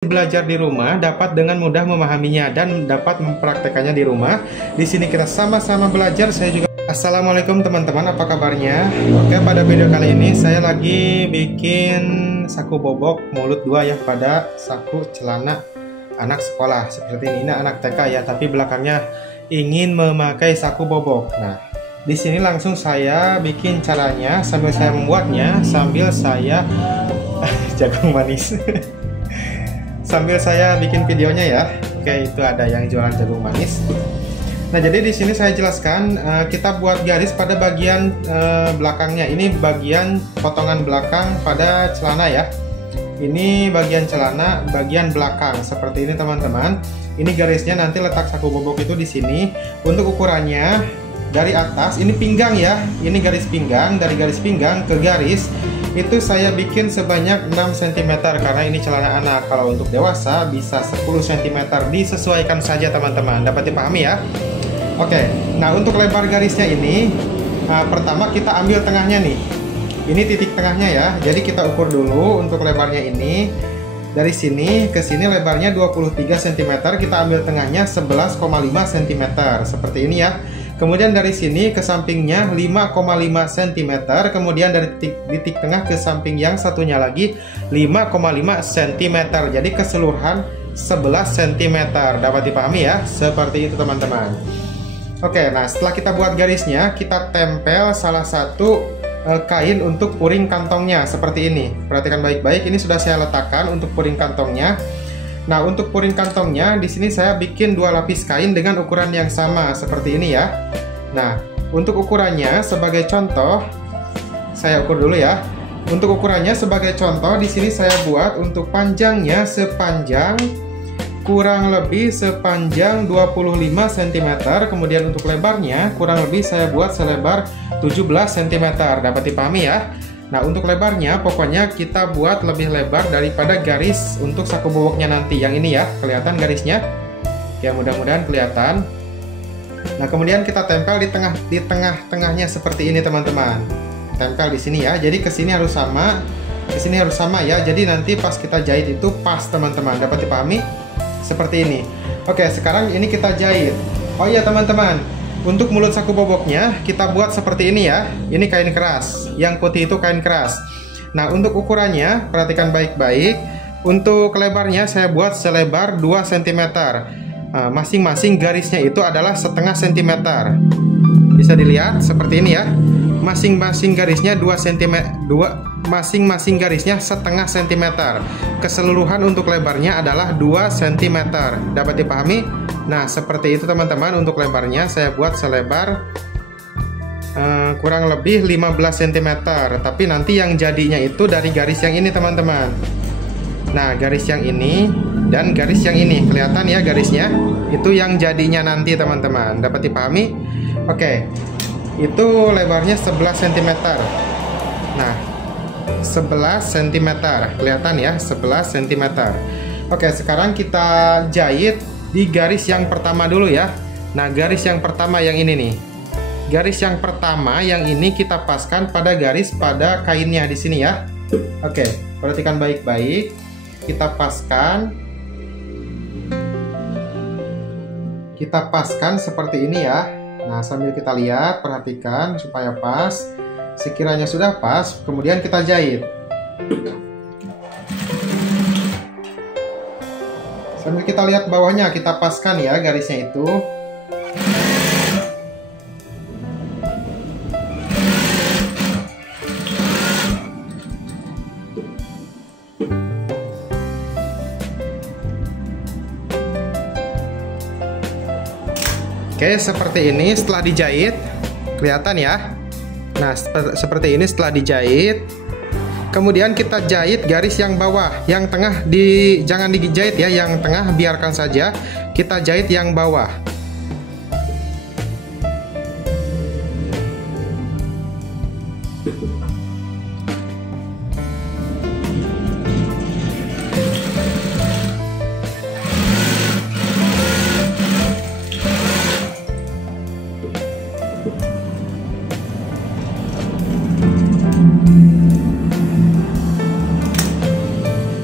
belajar di rumah dapat dengan mudah memahaminya dan dapat mempraktekannya di rumah. Di sini kita sama-sama belajar. Saya juga. Assalamualaikum teman-teman, apa kabarnya? Oke, pada video kali ini saya lagi bikin saku bobok mulut 2 ya pada saku celana anak sekolah seperti ini. Ini anak TK ya, tapi belakangnya ingin memakai saku bobok. Nah, di sini langsung saya bikin caranya sambil saya membuatnya, sambil saya jagung manis. Sambil saya bikin videonya ya. Oke, itu ada yang jualan jagung manis. Nah, jadi di sini saya jelaskan kita buat garis pada bagian belakangnya. Ini bagian potongan belakang pada celana ya. Ini bagian celana bagian belakang seperti ini teman-teman. Ini garisnya nanti letak saku bobok itu di sini. Untuk ukurannya dari atas ini pinggang ya. Ini garis pinggang, dari garis pinggang ke garis itu saya bikin sebanyak 6 cm karena ini celana anak. Kalau untuk dewasa bisa 10 cm, disesuaikan saja teman-teman. Dapat dipahami ya? Oke, nah untuk lebar garisnya ini pertama kita ambil tengahnya nih. Ini titik tengahnya ya. Jadi kita ukur dulu untuk lebarnya ini. Dari sini ke sini lebarnya 23 cm, kita ambil tengahnya 11,5 cm seperti ini ya. Kemudian dari sini ke sampingnya 5,5 cm, kemudian dari titik tengah ke samping yang satunya lagi 5,5 cm. Jadi keseluruhan 11 cm. Dapat dipahami ya? Seperti itu teman-teman. Oke, nah setelah kita buat garisnya, kita tempel salah satu kain untuk puring kantongnya seperti ini. Perhatikan baik-baik, ini sudah saya letakkan untuk puring kantongnya. Nah, untuk puring kantongnya di sini saya bikin 2 lapis kain dengan ukuran yang sama seperti ini ya. Nah, untuk ukurannya sebagai contoh saya ukur dulu ya. Untuk ukurannya sebagai contoh di sini saya buat untuk panjangnya sepanjang kurang lebih sepanjang 25 cm, kemudian untuk lebarnya kurang lebih saya buat selebar 17 cm. Dapat dipahami ya? Nah, untuk lebarnya pokoknya kita buat lebih lebar daripada garis untuk saku boboknya nanti. Yang ini ya, kelihatan garisnya? Ya, mudah-mudahan kelihatan. Nah, kemudian kita tempel di tengah-tengahnya seperti ini teman-teman. Tempel di sini ya. Jadi ke sini harus sama, ke sini harus sama ya. Jadi nanti pas kita jahit itu pas teman-teman. Dapat dipahami? Seperti ini. Oke, sekarang ini kita jahit. Oh iya teman-teman, untuk mulut saku boboknya kita buat seperti ini ya. Ini kain keras, yang putih itu kain keras. Nah, untuk ukurannya perhatikan baik-baik. Untuk lebarnya saya buat selebar 2 cm. Masing-masing garisnya itu adalah setengah cm. Bisa dilihat seperti ini ya. Masing-masing garisnya 2 cm, masing-masing garisnya setengah cm. Keseluruhan untuk lebarnya adalah 2 cm. Dapat dipahami? Nah, seperti itu teman-teman. Untuk lebarnya saya buat selebar kurang lebih 15 cm. Tapi nanti yang jadinya itu dari garis yang ini teman-teman. Nah, garis yang ini dan garis yang ini, kelihatan ya garisnya? Itu yang jadinya nanti teman-teman. Dapat dipahami? Oke, itu lebarnya 11 cm. Nah, 11 cm, kelihatan ya? 11 cm. Oke, sekarang kita jahit di garis yang pertama dulu ya. Nah, garis yang pertama yang ini nih. Garis yang pertama yang ini kita paskan pada garis pada kainnya di sini ya. Oke, perhatikan baik-baik. Kita paskan. Kita paskan seperti ini ya. Nah, sambil kita lihat, perhatikan supaya pas. Sekiranya sudah pas, kemudian kita jahit. Sambil kita lihat bawahnya, kita paskan ya garisnya itu. Oke, seperti ini setelah dijahit. Kelihatan ya? Nah, seperti ini setelah dijahit. Kemudian kita jahit garis yang bawah, yang tengah jangan dijahit ya, yang tengah biarkan saja. Kita jahit yang bawah.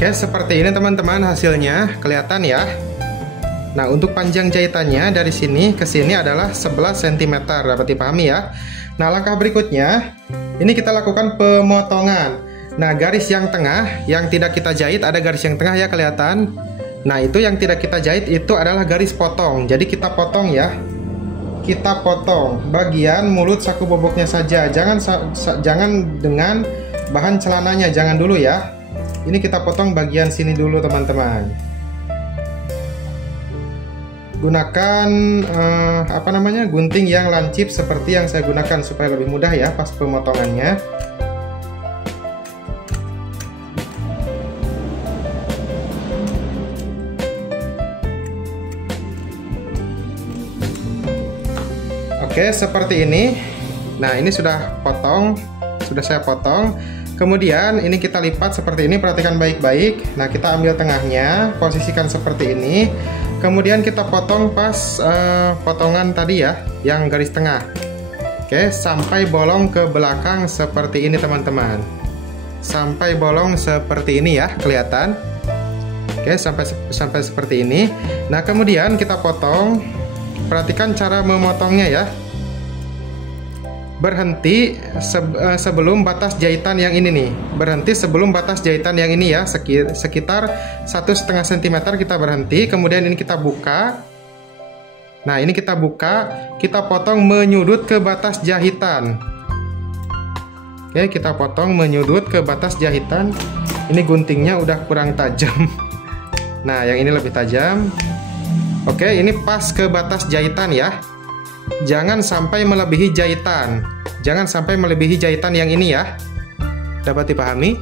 Oke, Oke, seperti ini teman-teman hasilnya, kelihatan ya. Nah, untuk panjang jahitannya dari sini ke sini adalah 11 cm, dapat dipahami ya. Nah, langkah berikutnya, ini kita lakukan pemotongan. Nah, garis yang tengah, yang tidak kita jahit, ada garis yang tengah ya, kelihatan. Nah, itu yang tidak kita jahit, itu adalah garis potong. Jadi kita potong ya. Kita potong bagian mulut saku boboknya saja. Jangan dengan bahan celananya, jangan dulu ya. Ini kita potong bagian sini dulu teman-teman. Gunakan gunting yang lancip seperti yang saya gunakan supaya lebih mudah ya pas pemotongannya. Oke, seperti ini. Nah, ini sudah saya potong. Kemudian ini kita lipat seperti ini, perhatikan baik-baik. Nah, kita ambil tengahnya, posisikan seperti ini. Kemudian kita potong pas potongan tadi ya, yang garis tengah. Oke, sampai bolong ke belakang seperti ini teman-teman. Sampai bolong seperti ini ya, kelihatan. Oke, sampai seperti ini. Nah, kemudian kita potong. Perhatikan cara memotongnya ya. Berhenti sebelum batas jahitan yang ini nih. Berhenti sebelum batas jahitan yang ini ya, sekitar 1,5 cm kita berhenti. Kemudian ini kita buka. Nah, ini kita buka, kita potong menyudut ke batas jahitan. Oke, kita potong menyudut ke batas jahitan. Ini guntingnya udah kurang tajam. Nah, yang ini lebih tajam. Oke, ini pas ke batas jahitan ya. Jangan sampai melebihi jahitan. Jangan sampai melebihi jahitan yang ini ya. Dapat dipahami?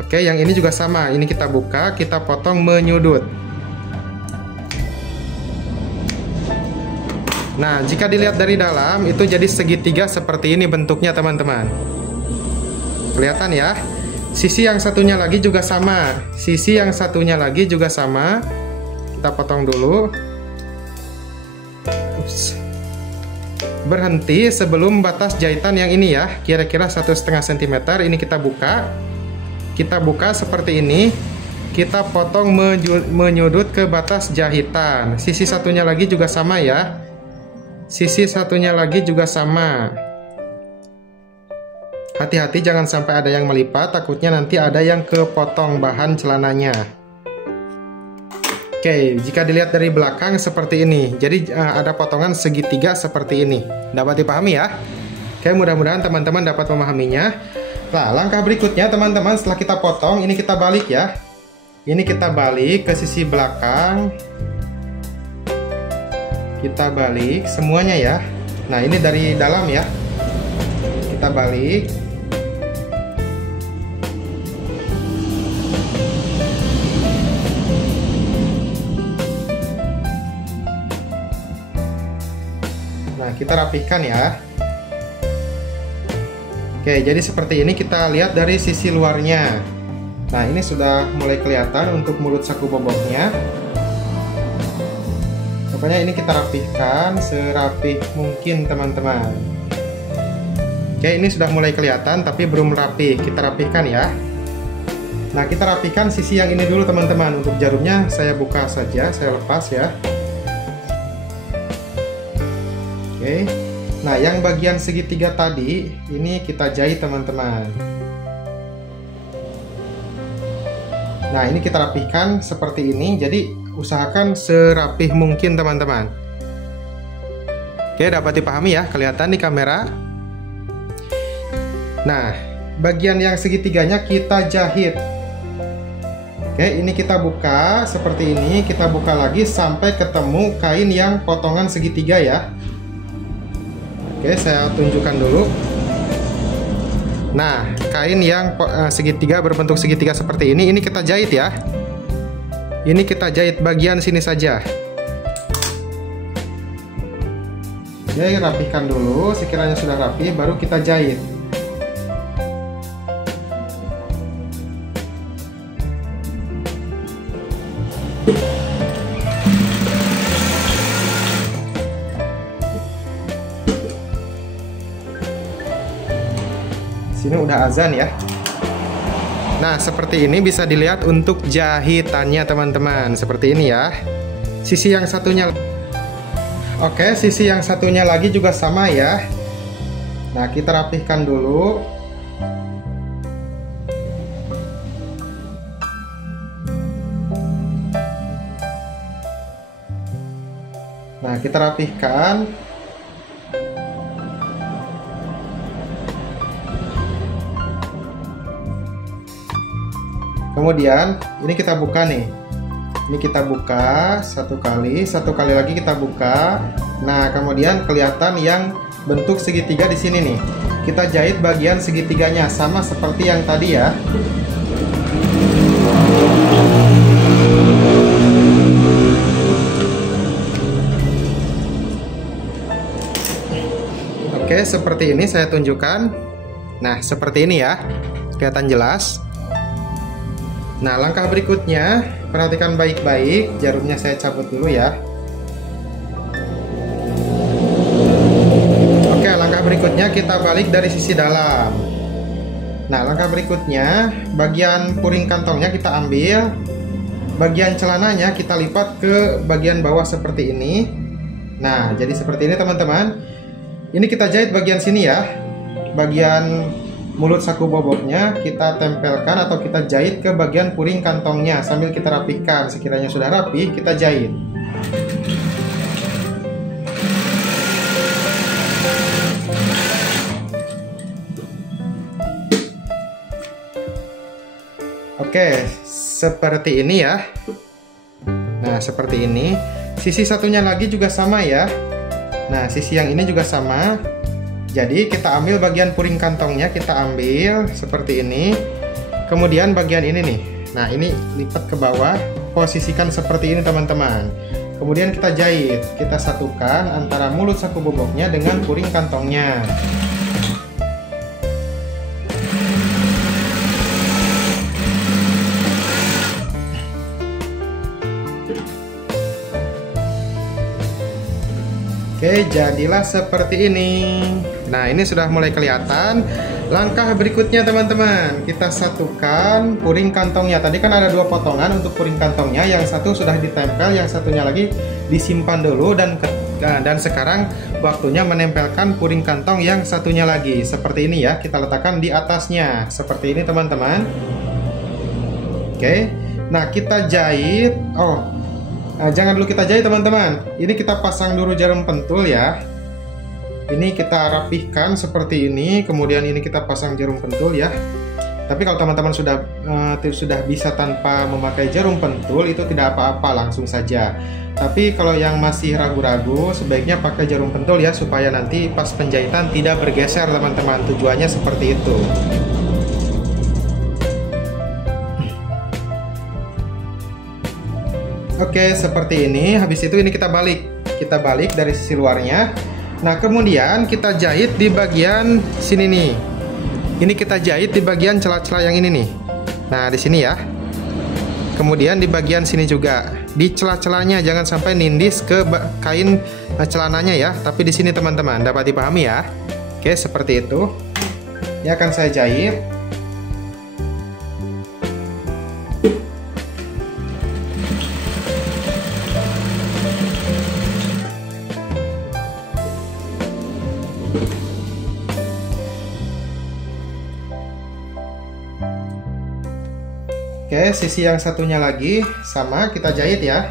Oke, yang ini juga sama. Ini kita buka, kita potong menyudut. Nah, jika dilihat dari dalam, itu jadi segitiga seperti ini bentuknya teman-teman. Kelihatan ya? Sisi yang satunya lagi juga sama. Sisi yang satunya lagi juga sama. Kita potong dulu. Ups. Berhenti sebelum batas jahitan yang ini ya, kira-kira 1,5 cm. Ini kita buka seperti ini. Kita potong menyudut ke batas jahitan. Sisi satunya lagi juga sama ya. Sisi satunya lagi juga sama. Hati-hati jangan sampai ada yang melipat, takutnya nanti ada yang kepotong bahan celananya. Oke, jika dilihat dari belakang seperti ini. Jadi ada potongan segitiga seperti ini. Dapat dipahami ya? Oke, mudah-mudahan teman-teman dapat memahaminya. Nah, langkah berikutnya teman-teman, setelah kita potong, ini kita balik ya. Ini kita balik ke sisi belakang. Kita balik semuanya ya. Nah, ini dari dalam ya. Kita balik. Nah, kita rapihkan ya. Oke, jadi seperti ini kita lihat dari sisi luarnya. Nah, ini sudah mulai kelihatan untuk mulut saku boboknya. Pokoknya ini kita rapihkan serapih mungkin teman-teman. Oke, ini sudah mulai kelihatan tapi belum rapih. Kita rapihkan ya. Nah, kita rapihkan sisi yang ini dulu teman-teman. Untuk jarumnya saya buka saja, saya lepas ya. Oke. Nah, yang bagian segitiga tadi ini kita jahit teman-teman. Nah, ini kita rapihkan seperti ini. Jadi usahakan serapih mungkin teman-teman. Oke, dapat dipahami ya, kelihatan di kamera. Nah, bagian yang segitiganya kita jahit. Oke, ini kita buka seperti ini. Kita buka lagi sampai ketemu kain yang potongan segitiga ya. Oke, saya tunjukkan dulu. Nah, kain yang segitiga berbentuk segitiga seperti ini kita jahit ya. Ini kita jahit bagian sini saja. Oke, rapihkan dulu. Sekiranya sudah rapi, baru kita jahit. Sini udah azan ya. Nah, seperti ini bisa dilihat untuk jahitannya teman-teman. Seperti ini ya. Sisi yang satunya. Oke, sisi yang satunya lagi juga sama ya. Nah, kita rapihkan dulu. Nah, kita rapihkan. Kemudian ini kita buka nih. Ini kita buka satu kali lagi kita buka. Nah, kemudian kelihatan yang bentuk segitiga di sini nih. Kita jahit bagian segitiganya sama seperti yang tadi ya. Oke, seperti ini saya tunjukkan. Nah, seperti ini ya. Kelihatan jelas. Nah, langkah berikutnya, perhatikan baik-baik, jarumnya saya cabut dulu ya. Oke, langkah berikutnya kita balik dari sisi dalam. Nah, langkah berikutnya, bagian puring kantongnya kita ambil, bagian celananya kita lipat ke bagian bawah seperti ini. Nah, jadi seperti ini teman-teman. Ini kita jahit bagian sini ya, bagian mulut saku bobotnya kita tempelkan atau kita jahit ke bagian puring kantongnya sambil kita rapihkan. Sekiranya sudah rapi, kita jahit. Oke, seperti ini ya. Nah, seperti ini. Sisi satunya lagi juga sama ya. Nah, sisi yang ini juga sama. Jadi kita ambil bagian puring kantongnya, kita ambil seperti ini. Kemudian bagian ini nih. Nah, ini lipat ke bawah, posisikan seperti ini teman-teman. Kemudian kita jahit, kita satukan antara mulut saku boboknya dengan puring kantongnya. Oke, jadilah seperti ini. Nah, ini sudah mulai kelihatan. Langkah berikutnya teman-teman, kita satukan puring kantongnya. Tadi kan ada dua potongan untuk puring kantongnya. Yang satu sudah ditempel, yang satunya lagi disimpan dulu. Dan sekarang waktunya menempelkan puring kantong yang satunya lagi. Seperti ini ya, kita letakkan di atasnya. Seperti ini teman-teman. Oke, nah kita jahit. Jangan dulu kita jahit teman-teman. Ini kita pasang dulu jarum pentul ya. Ini kita rapihkan seperti ini. Kemudian ini kita pasang jarum pentul ya. Tapi kalau teman-teman sudah bisa tanpa memakai jarum pentul, itu tidak apa-apa, langsung saja. Tapi kalau yang masih ragu-ragu, sebaiknya pakai jarum pentul ya, supaya nanti pas penjahitan tidak bergeser teman-teman. Tujuannya seperti itu. Oke, seperti ini. Habis itu ini kita balik dari sisi luarnya. Nah, kemudian kita jahit di bagian sini nih. Ini kita jahit di bagian celah-celah yang ini nih. Nah, di sini ya. Kemudian di bagian sini juga. Di celah-celahnya jangan sampai nindis ke kain celananya ya. Tapi di sini teman-teman, dapat dipahami ya. Oke, seperti itu. Ini akan saya jahit. Oke, sisi yang satunya lagi sama kita jahit ya.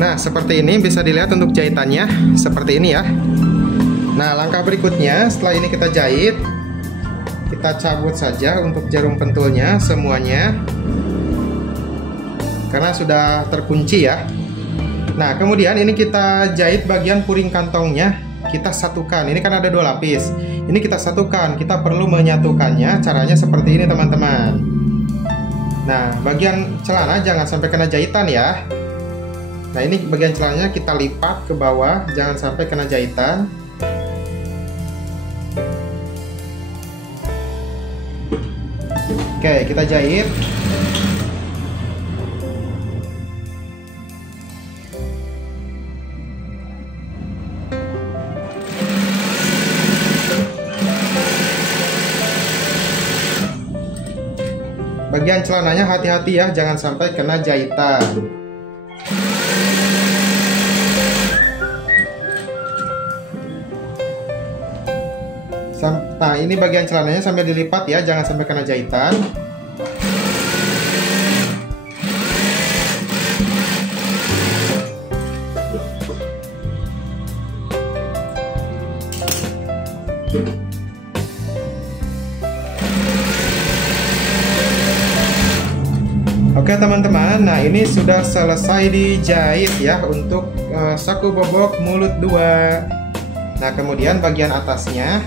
Nah, seperti ini bisa dilihat untuk jahitannya, seperti ini ya. Nah, langkah berikutnya setelah ini kita jahit, kita cabut saja untuk jarum pentulnya semuanya, karena sudah terkunci ya. Nah, kemudian ini kita jahit bagian puring kantongnya, kita satukan. Ini kan ada dua lapis, ini kita satukan, kita perlu menyatukannya. Caranya seperti ini teman-teman. Nah, bagian celana jangan sampai kena jahitan ya. Nah, ini bagian celananya kita lipat ke bawah, jangan sampai kena jahitan. Oke, kita jahit. Bagian celananya hati-hati ya, jangan sampai kena jahitan. Nah, ini bagian celananya sambil dilipat ya, jangan sampai kena jahitan. Oke teman-teman, nah ini sudah selesai dijahit ya untuk saku bobok mulut 2. Nah, kemudian bagian atasnya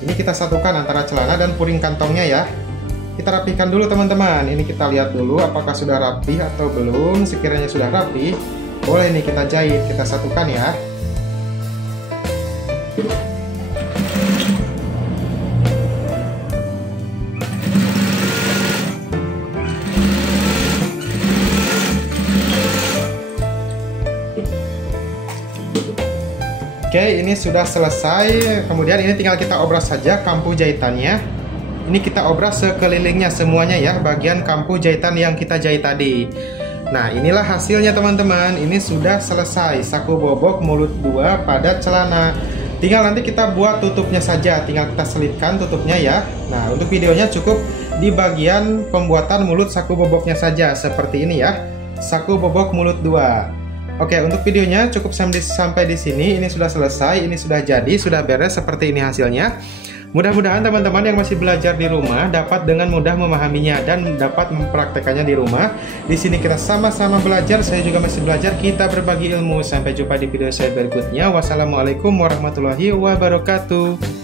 ini kita satukan antara celana dan puring kantongnya ya. Kita rapikan dulu teman-teman. Ini kita lihat dulu apakah sudah rapi atau belum. Sekiranya sudah rapi, boleh nih kita jahit, kita satukan ya. Oke, ini sudah selesai. Kemudian ini tinggal kita obras saja kampu jahitannya. Ini kita obras sekelilingnya semuanya ya, bagian kampu jahitan yang kita jahit tadi. Nah, inilah hasilnya teman-teman. Ini sudah selesai saku bobok mulut 2 pada celana. Tinggal nanti kita buat tutupnya saja, tinggal kita selipkan tutupnya ya. Nah, untuk videonya cukup di bagian pembuatan mulut saku boboknya saja, seperti ini ya. Saku bobok mulut 2. Oke, untuk videonya cukup sampai di sini. Ini sudah selesai, ini sudah jadi, sudah beres seperti ini hasilnya. Mudah-mudahan teman-teman yang masih belajar di rumah dapat dengan mudah memahaminya dan dapat mempraktekannya di rumah. Di sini kita sama-sama belajar, saya juga masih belajar, kita berbagi ilmu. Sampai jumpa di video saya berikutnya. Wassalamualaikum warahmatullahi wabarakatuh.